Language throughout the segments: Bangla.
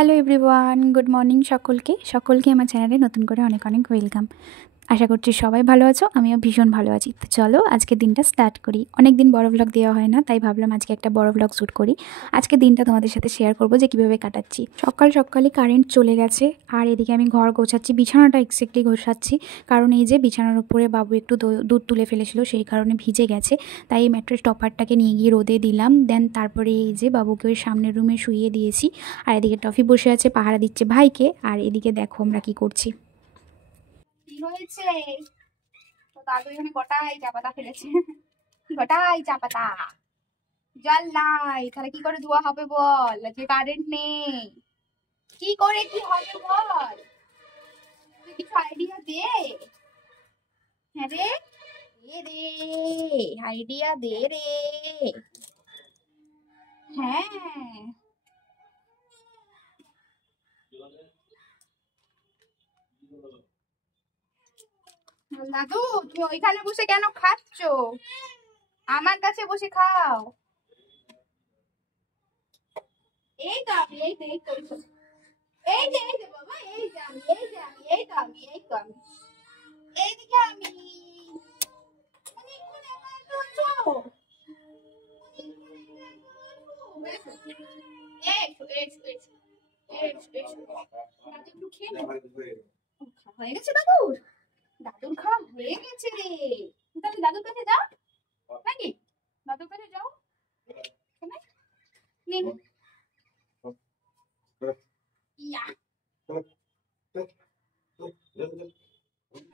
হ্যালো এভরিওয়ান, গুড মর্নিং সকলকে আমার চ্যানেলে নতুন করে অনেক অনেক ওয়েলকাম। আশা করছি সবাই ভালো আছো, আমিও ভীষণ ভালো আছি। তো চলো আজকে দিনটা স্টার্ট করি। অনেক দিন বড় ব্লগ দেওয়া হয় না, তাই ভাবলাম আজকে একটা বড় ব্লগ শ্যুট করি। আজকে দিনটা তোমাদের সাথে শেয়ার করবো যে কীভাবে কাটাচ্ছি। সকালে কারেন্ট চলে গেছে, আর এদিকে আমি ঘর গোছাচ্ছি, বিছানাটা এক্স্যাক্টলি গোছাচ্ছি। কারণ এই যে বিছানার উপরে বাবু একটু দুধ তুলে ফেলেছিল, সেই কারণে ভিজে গেছে। তাই এই ম্যাট্রেস টপারটাকে নিয়ে গিয়ে রোদে দিলাম। দেন তারপরে এই যে বাবুকে ওই সামনের রুমে শুইয়ে দিয়েছি। আর এদিকে টফি বসে আছে, পাহারা দিচ্ছে ভাইকে। আর এদিকে দেখো আমরা কি করছি। কি হয়েছে? তো দাদু এখানে গোটাই চা পাতা ফেলেছে। গোটাই চা পাতা। জল নাই, তাহলে কি করে ধোয়া হবে বল? যে কারেন্ট নেই, কি করে কি হবে বল? তুই কিছু আইডিয়া দে। হ্যাঁ রে, রে আইডিয়া দে রে। হ্যাঁ দাদু, তুমি ওইখানে বসে কেন খাচ্ছ? আমার কাছে বসে খাও। এই তো আমি, এই তো এই তো এই যে বাবা, এই যে আমি, এই যে আমি, এই তো আমি, এই তো আমি, এইদিকে আমি। অনেকক্ষণ একা একা আছো? এসো এসো এসো এসো এসো এসো। দাদু একটু খেয়ে নাও। হয়ে গেছে দাদুর? দাদুর খাওয়া হয়ে গেছে রে। তাহলে দাদুর কাছে যাও নাকি? দাদুর কাছে যাও। নিন। ইয়া।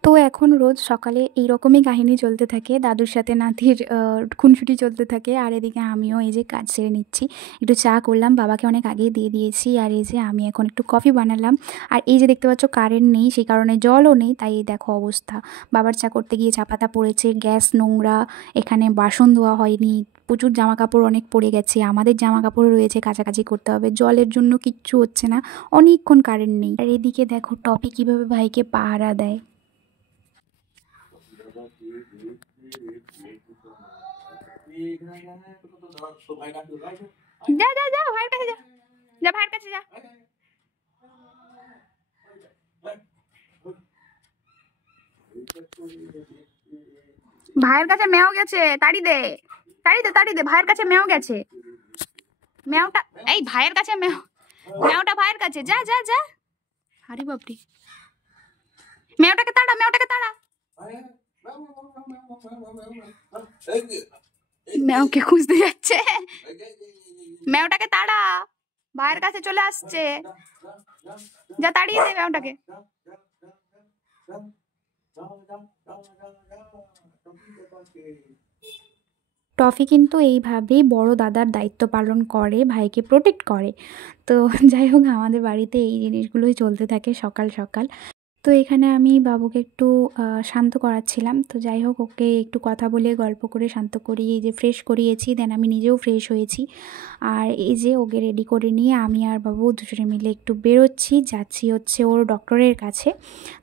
তো এখন রোজ সকালে এই রকমই কাহিনী চলতে থাকে, দাদুর সাথে নাতির খুনসুটি চলতে থাকে। আর এদিকে আমিও এই যে কাজ সেরে নিচ্ছি, একটু চা করলাম, বাবাকে অনেক আগেই দিয়ে দিয়েছি। আর এই যে আমি এখন একটু কফি বানালাম। আর এই যে দেখতে পাচ্ছ কারেন্ট নেই, সেই কারণে জলও নেই, তাই এই দেখো অবস্থা। বাবার চা করতে গিয়ে চা পাতা পড়েছে, গ্যাস নোংরা, এখানে বাসন ধোয়া হয়নি, প্রচুর জামা কাপড় অনেক পড়ে গেছে, আমাদের জামা কাপড় রয়েছে, কাচাকাচি করতে হবে, জলের জন্য কিচ্ছু হচ্ছে না, অনেকক্ষণ কারেন্ট নেই। আর এদিকে দেখো টপি কীভাবে ভাইকে পাহারা দেয়। যা যা যা ভাইয়ের কাছে যা, যা ভাইয়ের কাছে যা। ভাইয়ের কাছে মেও গেছে, তাড়ি দে তাড়ি দে তাড়ি দে। ভাইয়ের কাছে মেও গেছে, মেওটা এই ভাইয়ের কাছে মেও, মেওটা ভাইয়ের কাছে। যা যা যা। আরে বাপরে, মেওটাকে তাড়া, মেওটাকে তাড়া। মেওকে খুঁজতে যাচ্ছে, মেওটাকে তাড়া, ভাইয়ের কাছে চলে আসছে। যা তাড়িয়ে দে মেওটাকে। টফি কিন্তু এইভাবেই বড় দাদার দায়িত্ব পালন করে, ভাইকে প্রোটেক্ট করে। তো যাই হোক, আমাদের বাড়িতে এই জিনিসগুলোই চলতে থাকে সকাল সকাল। তো এখানে আমি বাবুকে একটু শান্ত করাচ্ছিলাম। তো যাই হোক, ওকে একটু কথা বলে গল্প করে শান্ত করিয়ে এই যে ফ্রেশ করিয়েছি, দেন আমি নিজেও ফ্রেশ হয়েছি। আর এই যে ওকে রেডি করে নিয়ে আমি আর বাবু দুজনে মিলে একটু বেরোচ্ছি, যাচ্ছি হচ্ছে ওর ডক্টরের কাছে।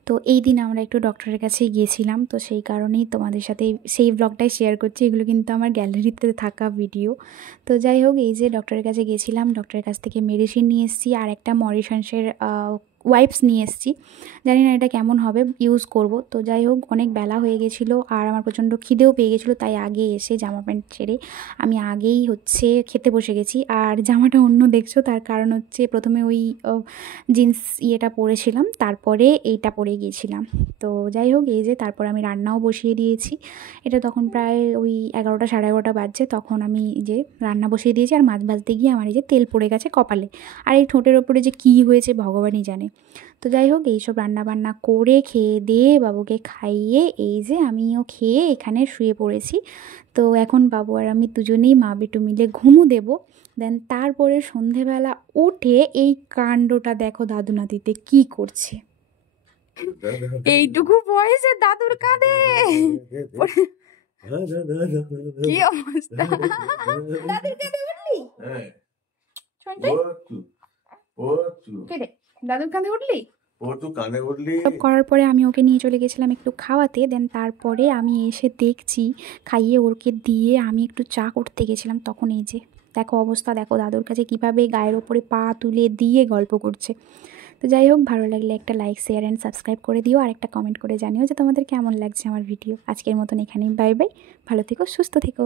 তো এই দিন আমরা একটু ডক্টরের কাছে গিয়েছিলাম, তো সেই কারণেই তোমাদের সাথে সেই ব্লগটাই শেয়ার করছি। এগুলো কিন্তু আমার গ্যালারিতে থাকা ভিডিও। তো যাই হোক, এই যে ডক্টরের কাছে গিয়েছিলাম, ডক্টরের কাছ থেকে মেডিসিন নিয়ে এসেছি, আর একটা মরিশাসের ওয়াইপস নিয়ে এসেছি। জানি না এটা কেমন হবে, ইউজ করব। তো যাই হোক, অনেক বেলা হয়ে গেছিলো আর আমার প্রচণ্ড খিদেও পেয়ে গেছিলো, তাই আগে এসে জামা প্যান্ট ছেড়ে আমি আগেই হচ্ছে খেতে বসে গেছি। আর জামাটা অন্য দেখছো, তার কারণ হচ্ছে প্রথমে ওই জিন্স ইয়েটা পরেছিলাম, তারপরে এইটা পরে গিয়েছিলাম। তো যাই হোক, এই যে তারপর আমি রান্নাও বসিয়ে দিয়েছি। এটা তখন প্রায় ওই 11টা সাড়ে 11টা বাজছে, তখন আমি যে রান্না বসিয়ে দিয়েছি। আর মাছ ভাজতে গিয়ে আমার এই যে তেল পড়ে গেছে কপালে, আর এই ঠোঁটের ওপরে যে কী হয়েছে ভগবানই জানে। তো যাই হোক, এইসব রান্নাবান্না করে খেয়ে দিয়ে বাবুকে খাইয়ে এই যে আমিও খেয়ে এখানে শুয়ে পড়েছি। তো এখন বাবু আর আমি দুজনেই মা বেটু মিলে ঘুমু দেব। দেন তারপরে সন্ধেবেলা উঠে এই কাণ্ডটা দেখো, দাদু নাতিতে কি করছে। এইটুকু বয়সে দাদুর কাঁধে কি অবস্থা। দাদুর কাঁধে উঠলি? দাদুর কাঁধে উঠলি? সব করার পরে আমি ওকে নিয়ে চলে গেছিলাম একটু খাওয়াতে। দেন তারপরে আমি এসে দেখছি, খাইয়ে ওকে দিয়ে আমি একটু চা করতে গেছিলাম, তখন এই যে দেখো অবস্থা, দেখো দাদুর কাছে কীভাবে গায়ের ওপরে পা তুলে দিয়ে গল্প করছে। তো যাই হোক, ভালো লাগলে একটা লাইক, শেয়ার অ্যান্ড সাবস্ক্রাইব করে দিও, আর একটা কমেন্ট করে জানিও যে তোমাদের কেমন লাগছে আমার ভিডিও। আজকের মতন এখানেই, বাই বাই, ভালো থেকো, সুস্থ থেকো।